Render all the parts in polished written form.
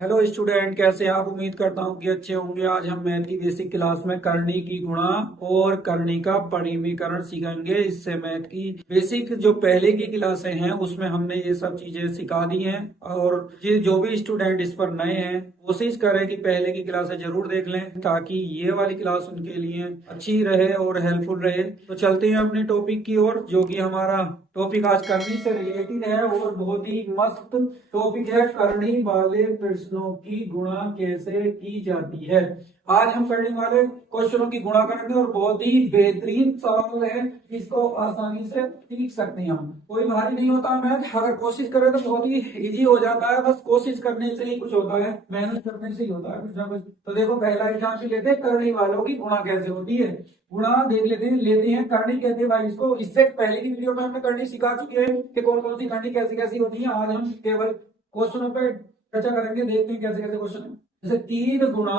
Hello student, कैसे हैं आप? उम्मीद करता हूँ कि अच्छे होंगे। आज हम मैथ की बेसिक क्लास में करनी की गुणा और करनी का परिमीकरण सीखेंगे। इससे मैथ की बेसिक जो पहले की क्लासें हैं उसमें हमने ये सब चीजें सिखा दी हैं। और ये जो भी स्टूडेंट इस पर नए हैं कोशिश करें कि पहले की क्लासें जरूर देख लें ताकि ये वाली क्लास उनके लिए अच्छी रहे और हेल्पफुल रहे। तो चलते हैं अपने टॉपिक की ओर, जो कि हमारा टॉपिक आज करनी से रिलेटेड है और बहुत ही मस्त टॉपिक है। करनी वाले प्रश्नों की गुणा कैसे की जाती है। आज हम करने वाले क्वेश्चनों की गुणा करेंगे और बहुत ही बेहतरीन सवाल है, इसको आसानी से सीख सकते हैं हम। कोई भारी नहीं होता मैथ, अगर कोशिश करें तो बहुत ही इजी हो जाता है। बस कोशिश करने से ही कुछ होता है, मेहनत करने से ही होता है कुछ ना कुछ। तो देखो, पहला एग्जाम्पल लेते हैं, करनी वालों की गुणा कैसे होती है। गुणा देख लेते हैं करनी कहते हैं भाई इसको। इससे पहले की वीडियो में हमने करनी सिखा चुके हैं कि कौन कौन सी करनी कैसी कैसी होती है। आज हम केवल क्वेश्चनों पे चर्चा करेंगे, देखते हैं कैसे कैसे क्वेश्चन है। जैसे 3 गुणा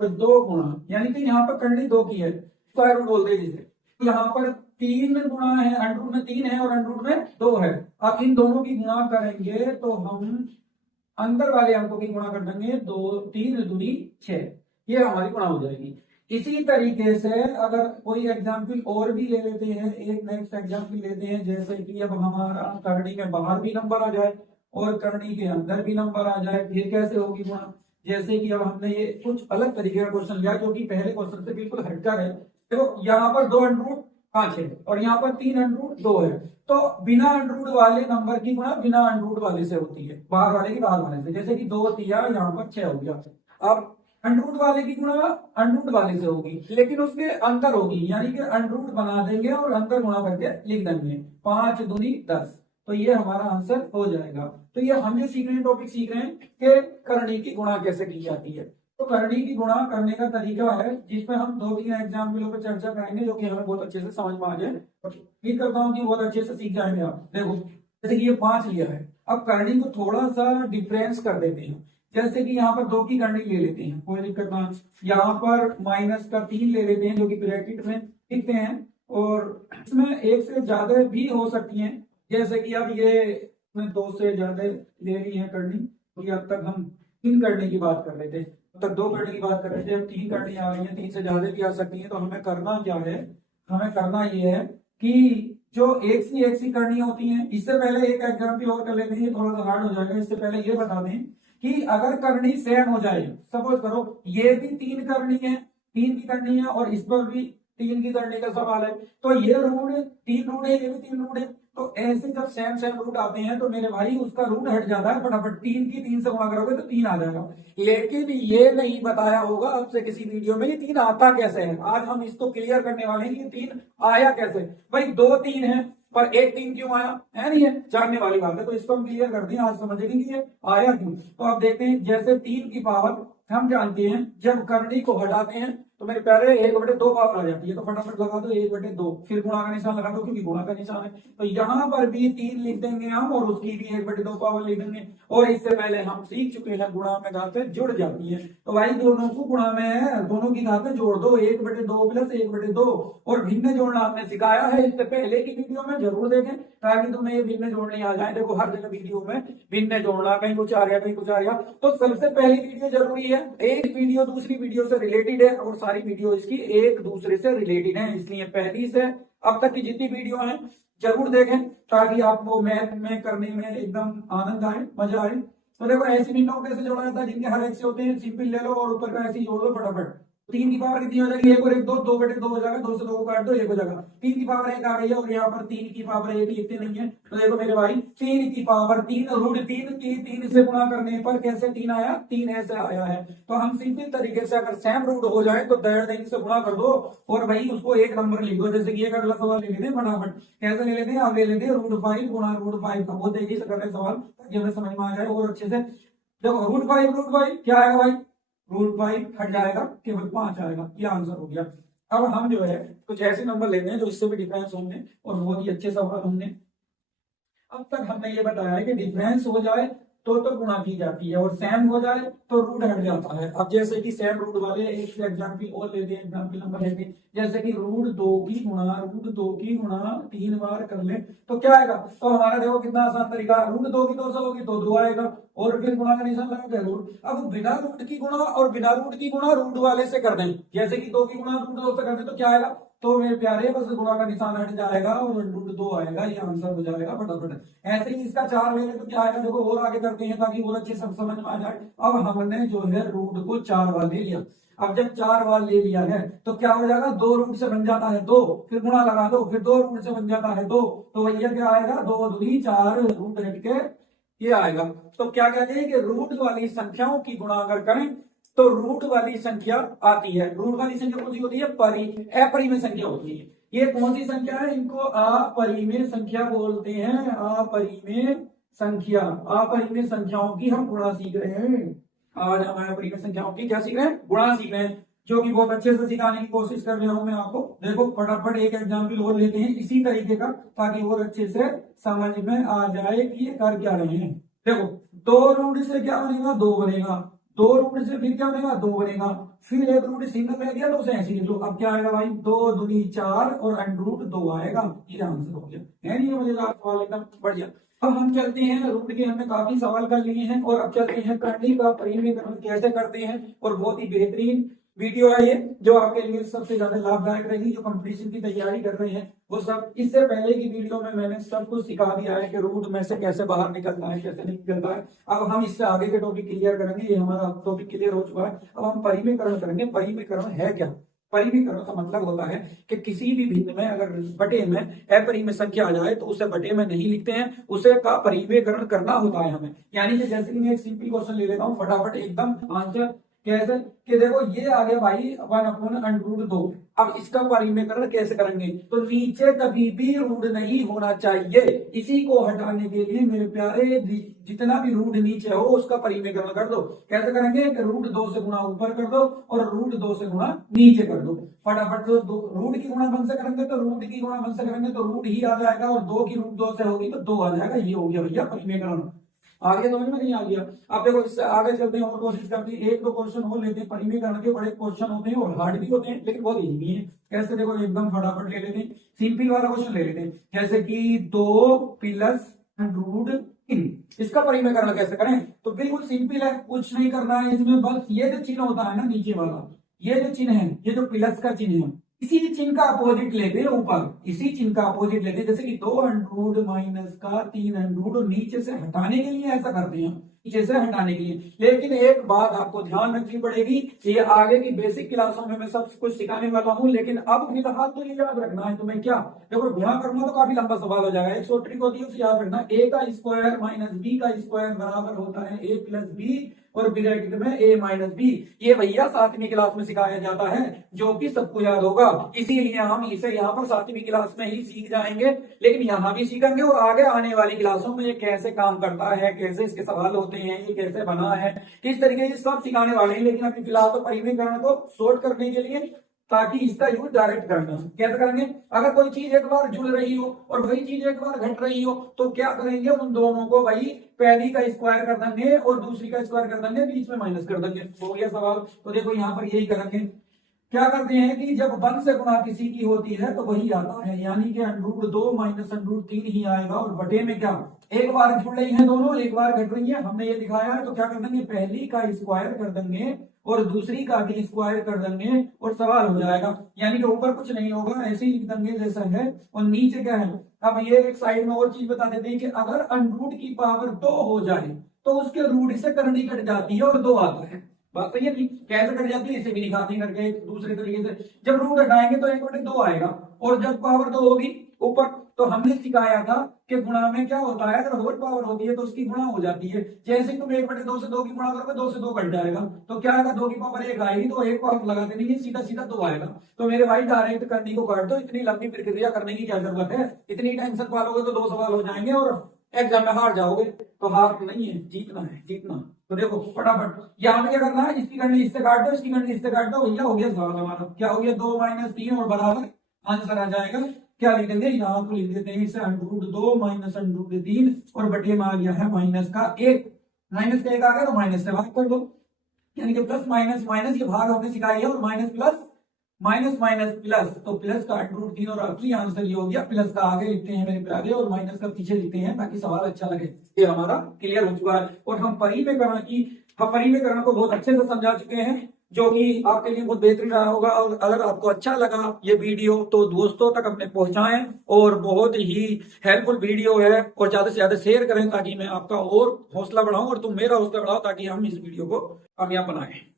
तो 2 गुणा, यानी कि यहाँ पर करनी 2 की है, स्क्वायर रूट बोलते हैं जिसे। यहाँ पर 3 गुणा है, अंडर रूट में 3 है और अंडर रूट में 2 है। अब इन दोनों की गुणा करेंगे तो हम अंदर वाले अंकों की गुणा कर देंगे। 2 3 दूनी 6, ये हमारी गुणा हो जाएगी। इसी तरीके से अगर कोई एग्जाम्पल और भी ले लेते हैं, एक नेक्स्ट एग्जाम्पल लेते हैं, जैसे कि अब हमारा करनी में बाहर भी नंबर आ जाए और करनी के अंदर भी नंबर आ जाए, फिर कैसे होगी गुणा। जैसे कि अब हमने ये कुछ अलग तरीके का क्वेश्चन लिया जो कि पहले क्वेश्चन से बिल्कुल हटकर है। देखो, यहाँ पर 2 अंडर रूट 5 है और यहाँ पर 3 अंडर रूट 2 है। तो बिना अंडर वाले नंबर की गुणा बिना अंडर वाले से होती है, बाहर वाले की बाहर वाले से। जैसे कि 2 तिया यहाँ पर 6 हो गया। अब अंडर वाले की गुणा अंडर वाले से होगी, लेकिन उसके अंतर होगी, यानी कि अंडर बना देंगे और अंतर गुणा करके लिख देंगे। 5 दूनी 10, तो ये हमारा आंसर हो जाएगा। तो ये हम जो सीख रहे हैं, टॉपिक सीख रहे हैं कि करनी की गुणा कैसे की जाती है। तो करनी की गुणा करने का तरीका है जिसमें हम 2 3 एग्जाम्पलों पर चर्चा करेंगे, जो कि हमें बहुत अच्छे से समझ में आ जाए। उम्मीद करता हूँ कि बहुत अच्छे से सीख जाएंगे आप। देखो, जैसे कि ये 5 लिया है, अब करनी को थोड़ा सा डिफरेंस कर देते हैं। जैसे कि यहाँ पर 2 की करनी ले लेते हैं, कोई दिक्कत ना। यहाँ पर -3 ले लेते हैं जो कि ब्रैकेट में लिखते हैं, और इसमें एक से ज्यादा भी हो सकती हैं। जैसे कि अब ये 2 से ज्यादा ले ली है करनी, तो ये अब तक हम 3 करने की बात कर रहे थे, अब तक 2 करने की बात कर रहे थे, अब 3 करनी आ रही है, 3 से ज्यादा भी आ सकती है। तो हमें करना क्या है, हमें करना ये है कि जो एक सी करनी होती है। इससे पहले एक एग्जाम्पल और कर लेते हैं, थोड़ा सा हार्ड हो जाएगा। इससे पहले ये बता दें कि अगर करनी सेम हो जाए, सपोज करो ये भी 3 करनी है, 3 की करनी है और इस पर भी 3 की करने का सवाल है, तो ये रूट 3 रूट है, ये भी 3 रूट है। तो ऐसे जब सेम सेम रूट आते हैं तो मेरे भाई उसका रूट हट जाता है फटाफट। 3 की 3 से गुणा करोगे तो 3 आ जाएगा। लेकिन ये नहीं बताया होगा आपसे किसी वीडियो में कि 3 आता कैसे है। आज हम इसको क्लियर करने वाले हैं कि 3 आया कैसे। भाई 2 3 है पर एक 3 क्यों आया, है नहीं है, जानने वाली बात है। तो इसको हम क्लियर करते हैं, आज समझेंगे कि ये आया क्यों। तो आप देखते हैं, जैसे 3 की पावर हम जानते हैं जब करनी को हटाते हैं तो मेरे प्यारे 1/2 पावर आ जाती है। तो फटाफट लगा दो 1/2, फिर गुणा का निशान लगा दो क्योंकि गुणा का निशान है। तो यहाँ पर भी 3 लिख देंगे हम और उसकी भी 1/2 पावर लिख देंगे। और इससे पहले हम सीख चुके हैं गुणा में घातें जुड़ जाती है। तो भाई दोनों को गुणा में दोनों की घातें जोड़ दो, 1/2 प्लस 1/2। और भिन्न जोड़ना हमने सिखाया है, इससे पहले की वीडियो में जरूर देखें ताकि तुम्हें ये भिन्न जोड़ने आ जाए। देखो, हर जगह वीडियो में भिन्न जोड़ना, कहीं कुछ आ गया कहीं कुछ आ गया। तो सबसे पहली वीडियो जरूरी है, एक वीडियो दूसरी वीडियो से रिलेटेड है और सारी वीडियो इसकी एक दूसरे से रिलेटेड है, इसलिए पहली से अब तक की जितनी वीडियो है जरूर देखें ताकि आपको मैथ में करने में एकदम आनंद आए, मजा आए। तो देखो, ऐसी भिन्नों कैसे जोड़ा जाता है जिनके हर एक से होते हैं, सिंपल ले लो और ऊपर का ऐसे ही जोड़ दो फटाफट। 3 की पावर कितनी हो जाएगी, 1 और 1 2, 2/2 हो जाएगा, 2 से 2 को काट दो 1 हो जाएगा। 3 की पावर 1 आ गई है और यहाँ पर 3 की पावर 1 लिखते नहीं है। तो देखो मेरे भाई, 3 की पावर 3 रूट 3 की 3 से गुणा करने पर कैसे 3 आया, 3 ऐसे आया है। तो हम सिंपल तरीके से अगर सेम रूट हो जाए तो 3 से गुणा कर दो और भाई उसको एक नंबर लिख दो। जैसे कि एक अगला सवाल ले लेते हैं फटाफट, कैसे ले लेते हैं, आप ले लेते हैं √5 गुणा √5 का। बहुत तेजी से कर रहे हैं सवाल ताकि हमें समझ में आ जाए और अच्छे से। देखो, √5 क्या आएगा भाई, √5 हट जाएगा, केवल 5 आएगा, ये आंसर हो गया। अब हम जो है कुछ ऐसे नंबर लेते हैं जो इससे भी डिफरेंस होंगे और बहुत ही अच्छे सवाल होंगे। अब तक हमने ये बताया है कि डिफरेंस हो जाए तो गुणा की जाती है, और सेम हो जाए तो रूट हट जाता है। अब जैसे कि सेम रूट वाले एक एग्जाम्पल और लेते हैं, एग्जाम्पल नंबर लेते हैं, जैसे कि रूट दो की गुणा 3 बार कर ले तो क्या आएगा। तो हमारा देखो कितना आसान तरीका है, रूट 2 की 2 से होगी तो 2 आएगा, और फिर गुणा का निशान लगा के रूट। अब बिना रूट की गुणा और बिना रूट की गुणा रूट वाले से कर दें, जैसे कि 2 की गुणा रूट 2 से कर दें तो क्या आएगा। तो मेरे प्यारे बस गुणा का निशान हट जाएगा और रूट 2 आएगा, ये आंसर हो जाएगा फटाफट। ऐसे ही इसका 4 ले तो क्या आएगा, देखो और आगे करते हैं ताकि और अच्छे सब समझ में आ जाए। अब हमने जो है रूट को 4 बार ले लिया, अब जब 4 बार ले लिया है तो क्या हो जाएगा, 2 रूट से बन जाता है 2, फिर गुणा लगा दो, फिर 2 रूट से बन जाता है 2, तो भैया क्या आएगा, 2 दूनी 4, रूट हट के ये आएगा। तो क्या कहते हैं कि रूट वाली संख्याओं की गुणा अगर करें तो रूट वाली संख्या आती है। रूट वाली संख्या कौन सी होती है, अपरिमेय संख्या होती है। ये कौन सी संख्या है, इनको अपरिमेय संख्या बोलते हैं। अपरिमेय संख्या, अपरिमेय संख्याओं की हम गुणा सीख रहे हैं। आज हम अपरिमेय संख्याओं की क्या सीख रहे हैं, गुणा सीख रहे हैं, जो कि बहुत अच्छे से सिखाने की कोशिश कर रहा हूं मैं आपको। देखो फटाफट एक एग्जाम्पल और लेते हैं इसी तरीके का, ताकि और अच्छे से समझ में आ जाए कि ये कर क्या रहे हैं। देखो 2 रूट से क्या बनेगा, 2 बनेगा, 2 रूट से फिर क्या बनेगा, 2 बनेगा, फिर एक रूट सिंगल रह गया तो उसे ऐसे लिख लो। अब क्या आएगा भाई, 2 दूनी 4 और √2 आएगा, ये आंसर हो गया है। नहीं मजेदार सवाल, एकदम बढ़िया। अब हम चलते हैं, रूट के हमने काफी सवाल कर लिए हैं, और अब चलते हैं करनी का परिमेयकरण कैसे करते हैं। और बहुत ही बेहतरीन वीडियो है ये, जो आपके लिए सबसे ज्यादा लाभदायक रहेगी, जो कंपटीशन की तैयारी कर रहे हैं वो सब। इससे पहले की वीडियो में मैंने सब कुछ सिखा दिया है कि रूट में से कैसे बाहर निकलना है, कैसे नहीं निकलता है। अब हम इससे आगे के टॉपिक क्लियर करेंगे, ये हमारा टॉपिक क्लियर हो चुका है। अब हम परिमेयकरण करेंगे। परिमेयकरण है क्या, परिमेयकरण का मतलब होता है कि किसी भी भिन्न में अगर बटे में अपरिमेय संख्या आ जाए तो उसे बटे में नहीं लिखते हैं, उसे का परिमेयकरण करना होता है हमें। यानी कि जैसे कि मैं एक सिंपल क्वेश्चन ले लेता हूँ फटाफट एकदम आंसर, कैसे कि देखो ये आ गया भाई 1/√2। अब इसका परिमेयकरण कैसे करेंगे, तो नीचे कभी भी रूट नहीं होना चाहिए। इसी को हटाने के लिए मेरे प्यारे जितना भी रूट नीचे हो उसका परिमेयकरण कर दो। कैसे करेंगे कि √2 से गुणा ऊपर कर दो और √2 से गुणा नीचे कर दो फटाफट। तो रूट की गुणा बन से करेंगे तो रूट की गुणा बन से करेंगे तो रूट ही आ जाएगा, और 2 की √2 से होगी तो 2 आ जाएगा। ये हो गया भैया परिमेयकरण। आगे समझ में नहीं आ गया। अब देखो इससे आगे चलते हैं और कोशिश करते हैं, एक दो क्वेश्चन और लेते हैं। परिमेयकरण के बड़े क्वेश्चन होते हैं और हार्ड भी होते हैं, लेकिन बहुत इजी भी है। कैसे, देखो एकदम फटाफट ले लेते हैं, सिंपल वाला क्वेश्चन ले लेते हैं। जैसे कि 2 प्लस √3, इसका परिमेयकरण कैसे करें, तो बिल्कुल सिंपल है, कुछ नहीं करना है इसमें। बस ये जो चिन्ह होता है ना नीचे वाला, ये जो चिन्ह है, ये जो प्लस का चिन्ह है, इसी चिन्ह का अपोजिट लेते हैं ऊपर, इसी चिन्ह का अपोजिट लेते हैं। जैसे कि 200 माइनस का 300, और नीचे से हटाने के लिए ऐसा करते हैं, नीचे से हटाने के लिए। लेकिन एक बात आपको ध्यान रखनी पड़ेगी, ये आगे की बेसिक क्लासों में मैं सब कुछ सिखाने वाला हूं, लेकिन अब फिलहाल तो ये याद रखना है तुम्हें। क्या देखो, ध्यान रखना तो काफी लंबा सवाल हो जाएगा। एक शॉर्ट ट्रिक होती है, उसे याद रखना, a का स्क्वायर माइनस b का स्क्वायर बराबर होता है a प्लस बी, और ब्रैकेट में a माइनस बी। ये भैया 7वीं क्लास में सिखाया जाता है, जो कि सबको याद होगा। इसीलिए हम इसे यहाँ पर 7वीं क्लास में ही सीख जाएंगे, लेकिन यहाँ भी सीखेंगे, और आगे आने वाली क्लासों में ये कैसे काम करता है, कैसे इसके सवाल होते हैं, ये कैसे बना है, किस तरीके से सब सिखाने वाले हैं। लेकिन अभी फिलहाल तो परिमेयकरण को शॉर्ट करने के लिए, ताकि इसका यूज डायरेक्ट करना। कैसे करेंगे, अगर कोई चीज एक बार जुड़ रही हो और वही चीज एक बार घट रही हो तो क्या करेंगे, उन दोनों को भाई पहली का स्क्वायर कर देंगे और दूसरी का स्क्वायर कर देंगे, बीच में माइनस कर देंगे। हो गया सवाल। तो देखो यहाँ पर यही करेंगे, क्या करते हैं कि जब 1 से गुणा किसी की होती है तो वही आता है, यानी कि √2 माइनस √3 ही आएगा। और बटे में क्या, एक बार जुड़ रही है दोनों, एक बार घट रही है, हमने ये दिखाया है। तो क्या कर देंगे, पहली का स्क्वायर कर देंगे और दूसरी का भी स्क्वायर कर देंगे, और सवाल हो जाएगा। यानी कि ऊपर कुछ नहीं होगा, ऐसे ही लिख देंगे जैसा है, और नीचे क्या है। अब ये एक साइड में और चीज बता देते हैं कि अगर √2 की पावर 2 हो जाए तो उसके रूट से करनी कट जाती है और 2 आता है। बात सही है, कैसे कट जाती है इसे भी दिखाते हैं करके दूसरे तरीके से। जब रूट हटाएंगे तो 1/2 आएगा, और जब पावर 2 होगी ऊपर, तो हमने सिखाया था कि गुणा में क्या होता है, अगर होल पावर होती है तो उसकी गुणा हो जाती है। जैसे तुम 1/2 से 2 की गुणा करोगे, 2 से 2 कट जाएगा, तो क्या आएगा, 2 की पावर 1 आएगी, तो 1 पावर लगाते नहीं, सीधा सीधा 2 आएगा। तो मेरे भाई डायरेक्ट करने को काट दो, इतनी लंबी प्रक्रिया करने की क्या जरूरत है। इतनी टेंशन पालोगे तो 2 सवाल हो जाएंगे और एग्जाम में हार जाओगे। तो हार नहीं है, जीतना है, जीतना। तो देखो फटाफट यहाँ पे क्या करना है, इसकी करनी इससे काट दो, इसकी करनी इससे काट दो, भैया हो गया सवाल हमारा। क्या हो गया, 2 माइनस 3 और बराबर आंसर आ जाएगा। क्या लिख देंगे, यहाँ को लिख देते हैं इसे √2 माइनस √3, और बटे में आ गया है माइनस का 1। माइनस का एक आ गया तो माइनस से भाग कर दो, यानी कि प्लस माइनस माइनस ये भाग हमने सिखाई है, और minus plus minus minus plus, तो प्लस का √3 और असली आंसर ये हो गया। प्लस का आगे लिखते हैं मेरे प्यारे और माइनस का पीछे लिखते हैं ताकि सवाल अच्छा लगे। ये हमारा क्लियर हो चुका है और हम परिमेकरण को बहुत अच्छे से समझा चुके हैं, जो कि आपके लिए बहुत बेहतरीन रहा होगा। और अगर आपको अच्छा लगा ये वीडियो तो दोस्तों तक अपने पहुंचाएं, और बहुत ही हेल्पफुल वीडियो है, और ज्यादा से ज्यादा शेयर करें ताकि मैं आपका और हौसला बढ़ाऊं और तुम मेरा हौसला बढ़ाओ ताकि हम इस वीडियो को कामयाब बनाएं।